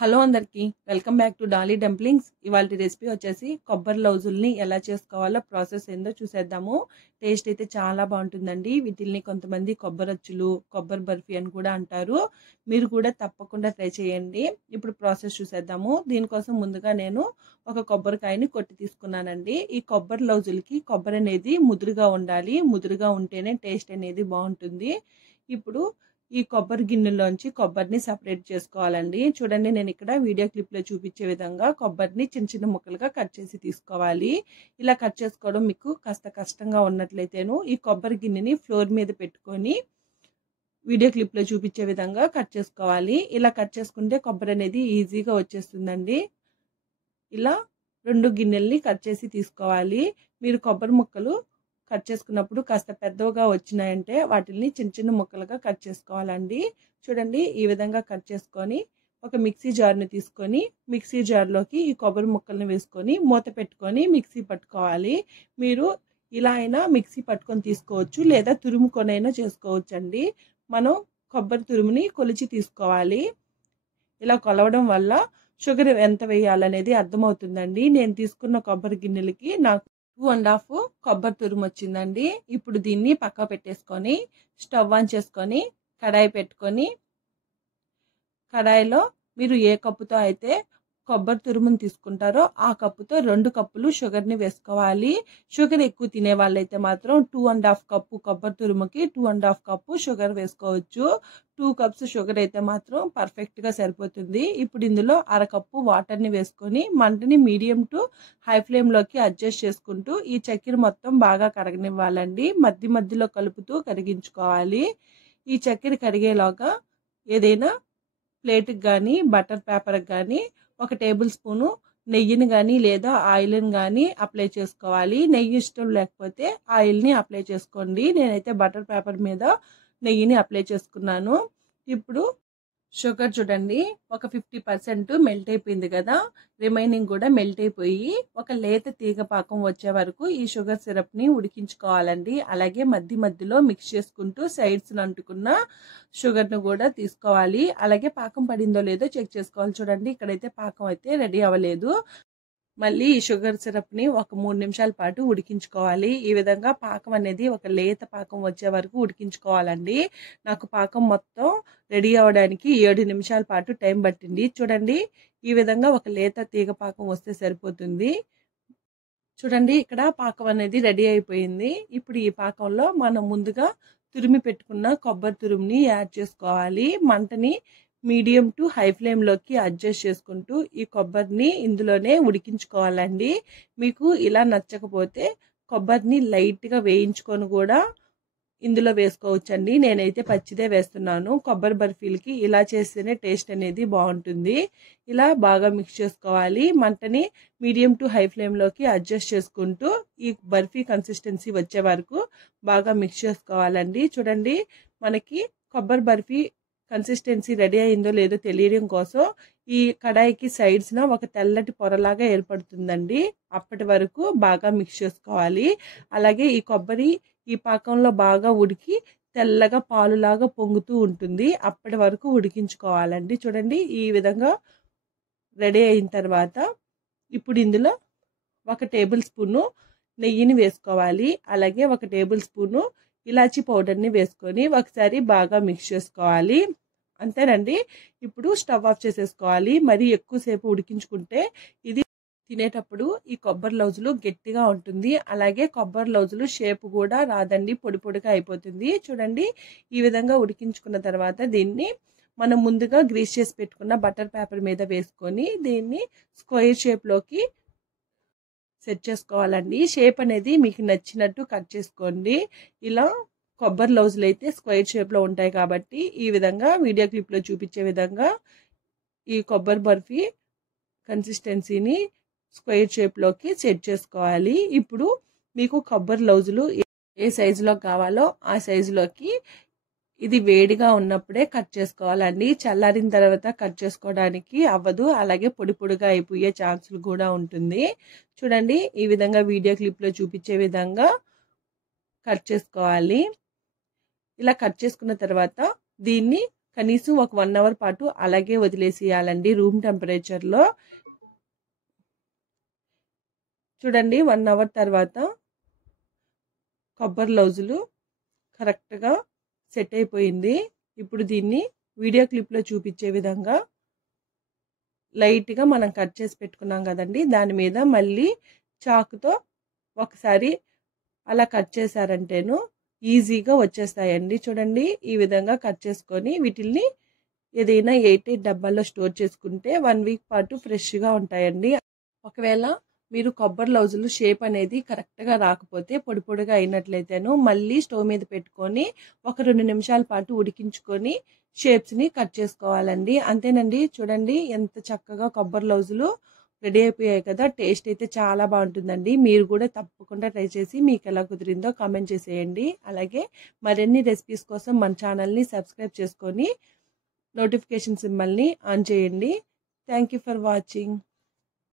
Hello అందరికి welcome back to Dolly dumplings. ఇవాళ recipe వచ్చేసి కొబ్బరి లౌజుల్ని ఎలా చేసుకోవాలో ప్రాసెస్ ఏందో చూసేద్దాము. టేస్ట్ అయితే చాలా బాగుంటుందండి. వీటిల్ని కొంతమంది కొబ్బరొచ్చులు, కొబ్బరి బర్ఫీ అని కూడా అంటారు. మీరు కూడా తప్పకుండా ట్రై చేయండి. ఇప్పుడు ప్రాసెస్ చూసేద్దాము. దీనికోసం ముందుగా నేను ఒక కొబ్బరికాయని కొట్టి తీసుకున్నానండి. ఈ కొబ్బరి లౌజులకి కొబ్బరి అనేది ముదురుగా ఉండాలి. ముదురుగా ఉంటేనే టేస్ట్ అనేది బాగుంటుంది. ఇప్పుడు ఈ కొబ్బరి గిన్నెలోంచి కొబ్బరిని సపరేట్ చేసుకోవాలండి. చూడండి, నేను ఇక్కడ వీడియో క్లిప్లో చూపించే విధంగా కొబ్బరిని చిన్న చిన్న ముక్కలుగా కట్ చేసి తీసుకోవాలి. ఇలా కట్ చేసుకోవడం మీకు కాస్త కష్టంగా ఉన్నట్లయితేను ఈ కొబ్బరి గిన్నెని ఫ్లోర్ మీద పెట్టుకొని వీడియో క్లిప్లో చూపించే విధంగా కట్ చేసుకోవాలి. ఇలా కట్ చేసుకుంటే కొబ్బరి అనేది ఈజీగా వచ్చేస్తుందండి. ఇలా 2 గిన్నెల్ని కట్ చేసి తీసుకోవాలి. మీరు కొబ్బరి ముక్కలు కట్ చేసుకున్నప్పుడు కాస్త పెద్దగా వచ్చినాయంటే వాటిని చిన్న చిన్న ముక్కలుగా కట్ చేసుకోవాలండి. చూడండి, ఈ విధంగా కట్ చేసుకొని ఒక మిక్సీ జార్ని తీసుకొని మిక్సీ జార్లోకి ఈ కొబ్బరి ముక్కల్ని వేసుకొని మూత పెట్టుకొని మిక్సీ పట్టుకోవాలి. మీరు ఇలా అయినా మిక్సీ పట్టుకొని తీసుకోవచ్చు, లేదా తురుముకొనైనా చేసుకోవచ్చండి. మనం కొబ్బరి తురుముని కొలిచి తీసుకోవాలి. ఇలా కొలవడం వల్ల షుగర్ ఎంత వేయాలనేది అర్థమవుతుందండి. నేను తీసుకున్న కొబ్బరి గిన్నెలకి నాకు 2.5 కొబ్బరి తురుము వచ్చిందండి. ఇప్పుడు దీన్ని పక్క పెట్టేసుకొని స్టవ్ ఆన్ చేసుకొని కడాయి పెట్టుకొని కడాయిలో మీరు ఏ కప్పుతో అయితే కొబ్బరి తురుముని తీసుకుంటారో ఆ కప్పుతో 2 కప్పులు షుగర్ని వేసుకోవాలి. షుగర్ ఎక్కువ తినే వాళ్ళైతే మాత్రం 2.5 కప్పు కొబ్బరి తురుముకి 2.5 కప్పు షుగర్ వేసుకోవచ్చు. 2 కప్స్ షుగర్ అయితే మాత్రం పర్ఫెక్ట్గా సరిపోతుంది. ఇప్పుడు ఇందులో అరకప్పు వాటర్ని వేసుకొని మంటని మీడియం టు హై ఫ్లేమ్లోకి అడ్జస్ట్ చేసుకుంటూ ఈ చక్కెర మొత్తం బాగా కరగనివ్వాలండి. మధ్యలో కలుపుతూ కరిగించుకోవాలి. ఈ చక్కెర కరిగేలాగా ఏదైనా ప్లేట్కి కానీ బటర్ పేపర్కి కానీ 1 టేబుల్ స్పూను నెయ్యిని కానీ లేదా ఆయిల్ని కానీ అప్లై చేసుకోవాలి. నెయ్యి ఇష్టం లేకపోతే ఆయిల్ని అప్లై చేసుకోండి. నేనైతే బటర్ పేపర్ మీద నెయ్యిని అప్లై చేసుకున్నాను. ఇప్పుడు షుగర్ చూడండి, ఒక 50% మెల్ట్ అయిపోయింది కదా. రిమైనింగ్ కూడా మెల్ట్ అయిపోయి ఒక లేత తీగ పాకం వచ్చే వరకు ఈ షుగర్ సిరప్ని ఉడికించుకోవాలండి. అలాగే మధ్యలో మిక్స్ చేసుకుంటూ సైడ్స్ని అంటుకున్న షుగర్ను కూడా తీసుకోవాలి. అలాగే పాకం పడిందో లేదో చెక్ చేసుకోవాలి. చూడండి, ఇక్కడైతే పాకం అయితే రెడీ అవ్వలేదు. మళ్ళీ ఈ షుగర్ సిరప్ని ఒక 3 నిమిషాల పాటు ఉడికించుకోవాలి. ఈ విధంగా పాకం అనేది ఒక లేత పాకం వచ్చే వరకు ఉడికించుకోవాలండి. నాకు పాకం మొత్తం రెడీ అవ్వడానికి 7 నిమిషాల పాటు టైం పట్టింది. చూడండి, ఈ విధంగా ఒక లేత తీగ పాకం వస్తే సరిపోతుంది. చూడండి, ఇక్కడ పాకం అనేది రెడీ అయిపోయింది. ఇప్పుడు ఈ పాకంలో మనం ముందుగా తురిమి పెట్టుకున్న కొబ్బరి తురుముని యాడ్ చేసుకోవాలి. మంటని మీడియం టు హై ఫ్లేమ్లోకి అడ్జస్ట్ చేసుకుంటూ ఈ కొబ్బరిని ఇందులోనే ఉడికించుకోవాలండి. మీకు ఇలా నచ్చకపోతే కొబ్బరిని లైట్గా వేయించుకొని కూడా ఇందులో వేసుకోవచ్చండి. నేనైతే పచ్చిదే వేస్తున్నాను. కొబ్బరి బర్ఫీలకి ఇలా చేస్తేనే టేస్ట్ అనేది బాగుంటుంది. ఇలా బాగా మిక్స్ చేసుకోవాలి. మంటని మీడియం టు హై ఫ్లేమ్లోకి అడ్జస్ట్ చేసుకుంటూ ఈ బర్ఫీ కన్సిస్టెన్సీ వచ్చే వరకు బాగా మిక్స్ చేసుకోవాలండి. చూడండి, మనకి కొబ్బరి బర్ఫీ కన్సిస్టెన్సీ రెడీ అయిందో లేదో తెలియడం కోసం ఈ కడాయికి సైడ్స్న ఒక తెల్లటి పొరలాగా ఏర్పడుతుందండి. అప్పటి వరకు బాగా మిక్స్ చేసుకోవాలి. అలాగే ఈ కొబ్బరి ఈ పాకంలో బాగా ఉడికి తెల్లగా పాలులాగా పొంగుతూ ఉంటుంది. అప్పటి వరకు ఉడికించుకోవాలండి. చూడండి, ఈ విధంగా రెడీ అయిన తర్వాత ఇప్పుడు ఇందులో 1 టేబుల్ స్పూను నెయ్యిని వేసుకోవాలి. అలాగే 1 టేబుల్ స్పూను ఇలాచీ పౌడర్ని వేసుకొని ఒకసారి బాగా మిక్స్ చేసుకోవాలి. అంతేనండి. ఇప్పుడు స్టవ్ ఆఫ్ చేసేసుకోవాలి. మరి ఎక్కువసేపు ఉడికించుకుంటే ఇది తినేటప్పుడు ఈ కొబ్బరి లౌజులు గట్టిగా ఉంటుంది. అలాగే కొబ్బరి లౌజులు షేప్ కూడా రాదండి, పొడి పొడిగా అయిపోతుంది. చూడండి, ఈ విధంగా ఉడికించుకున్న తర్వాత దీన్ని మనం ముందుగా గ్రీస్ చేసి పెట్టుకున్న బటర్ పేపర్ మీద వేసుకొని దీన్ని స్క్వేర్ షేప్లోకి సెట్ చేసుకోవాలండి. షేప్ అనేది మీకు నచ్చినట్టు కట్ చేసుకోండి. ఇలా కొబ్బరి లౌజులు అయితే స్క్వేర్ షేప్లో ఉంటాయి కాబట్టి ఈ విధంగా వీడియో క్లిప్లో చూపించే విధంగా ఈ కొబ్బరి బర్ఫీ కన్సిస్టెన్సీని స్క్వేర్ షేప్లోకి సెట్ చేసుకోవాలి. ఇప్పుడు మీకు కొబ్బరి లౌజులు ఏ సైజులో కావాలో ఆ సైజులోకి ఇది వేడిగా ఉన్నప్పుడే కట్ చేసుకోవాలండి. చల్లారిన తర్వాత కట్ చేసుకోవడానికి అవ్వదు. అలాగే పొడి పొడిగా అయిపోయే ఛాన్సులు కూడా ఉంటుంది. చూడండి, ఈ విధంగా వీడియో క్లిప్లో చూపించే విధంగా కట్ చేసుకోవాలి. ఇలా కట్ చేసుకున్న తర్వాత దీన్ని కనీసం ఒక 1 అవర్ పాటు అలాగే వదిలేసేయాలండి రూమ్ టెంపరేచర్లో. చూడండి 1 అవర్ తర్వాత కొబ్బరి లౌజులు కరెక్ట్గా సెట్ అయిపోయింది. ఇప్పుడు దీన్ని వీడియో క్లిప్లో చూపించే విధంగా లైట్గా మనం కట్ చేసి పెట్టుకున్నాం కదండి, దాని మీద మళ్ళీ చాకుతో ఒకసారి అలా కట్ చేశారంటేను ఈజీగా వచ్చేస్తాయండి. చూడండి ఈ విధంగా కట్ చేసుకొని వీటిల్ని ఏదైనా 8 డబ్బాల్లో స్టోర్ చేసుకుంటే 1 వీక్ పాటు ఫ్రెష్గా ఉంటాయండి. ఒకవేళ మీరు కొబ్బరి లౌజులు షేప్ అనేది కరెక్ట్గా రాకపోతే పొడి పొడిగా అయినట్లయితేను మళ్ళీ స్టవ్ మీద పెట్టుకొని ఒక 2 నిమిషాల పాటు ఉడికించుకొని షేప్స్ని కట్ చేసుకోవాలండి. అంతేనండి. చూడండి ఎంత చక్కగా కొబ్బరి లౌజులు రెడీ అయిపోయాయి కదా. టేస్ట్ అయితే చాలా బాగుంటుందండి. మీరు కూడా తప్పకుండా ట్రై చేసి మీకు ఎలా కుదిరిందో కామెంట్ చేసేయండి. అలాగే మరిన్ని రెసిపీస్ కోసం మన ఛానల్ని సబ్స్క్రైబ్ చేసుకొని నోటిఫికేషన్ సింబల్ని ఆన్ చేయండి. Thank you for watching.